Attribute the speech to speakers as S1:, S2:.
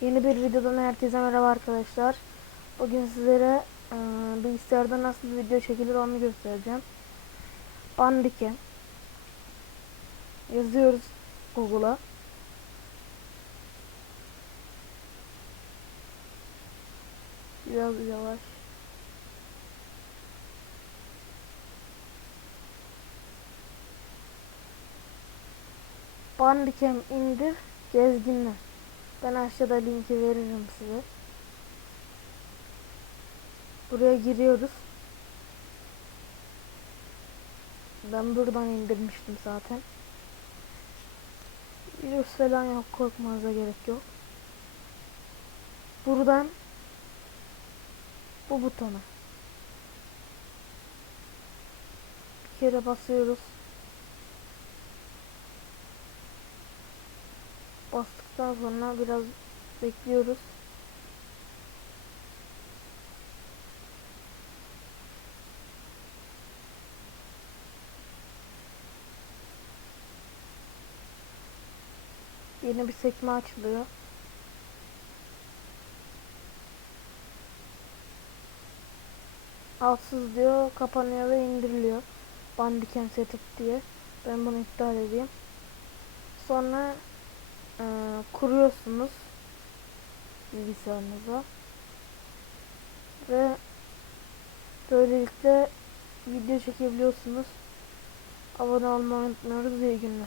S1: Yeni bir videodan herkese merhaba arkadaşlar. Bugün sizlere e, bilgisayarda nasıl bir video çekilir onu göstereceğim. Bandicam yazıyoruz Google'a. Biraz yavaş. Bandicam indir gezginler. Ben aşağıda linki veririm size. Buraya giriyoruz. Ben buradan indirmiştim zaten. Virüs falan yok korkmanıza gerek yok. Buradan bu butona bir kere basıyoruz. Bastıktan sonra biraz bekliyoruz. Yeni bir sekme açılıyor. Alsız diyor, kapanıyor ve indiriliyor. Bandicam setup diye. Ben bunu iptal edeyim. Sonra e, kuruyorsunuz bilgisayarınıza ve böylelikle video çekebiliyorsunuz. Abone olmayı unutmuyoruz. İyi günler.